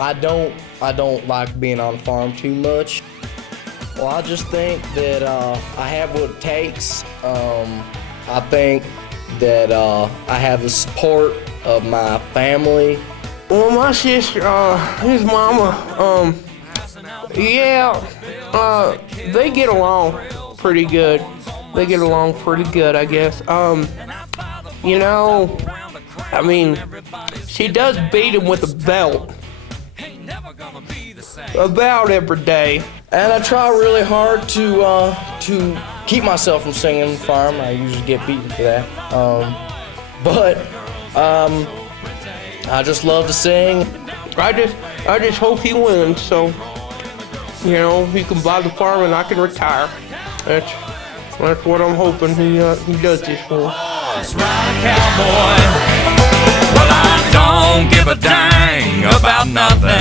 I don't like being on the farm too much. Well, I just think that I have what it takes. I think that I have the support of my family. Well, my sister, his mama, they get along pretty good. They get along pretty good, I guess. You know, I mean, she does beat him with a belt about every day. And I try really hard to keep myself from singing on the farm. I usually get beaten for that. But I just love to sing. I just hope he wins, so you know he can buy the farm and I can retire. That's what I'm hoping he does this for. Cowboy. Well, I don't give a dang about nothing.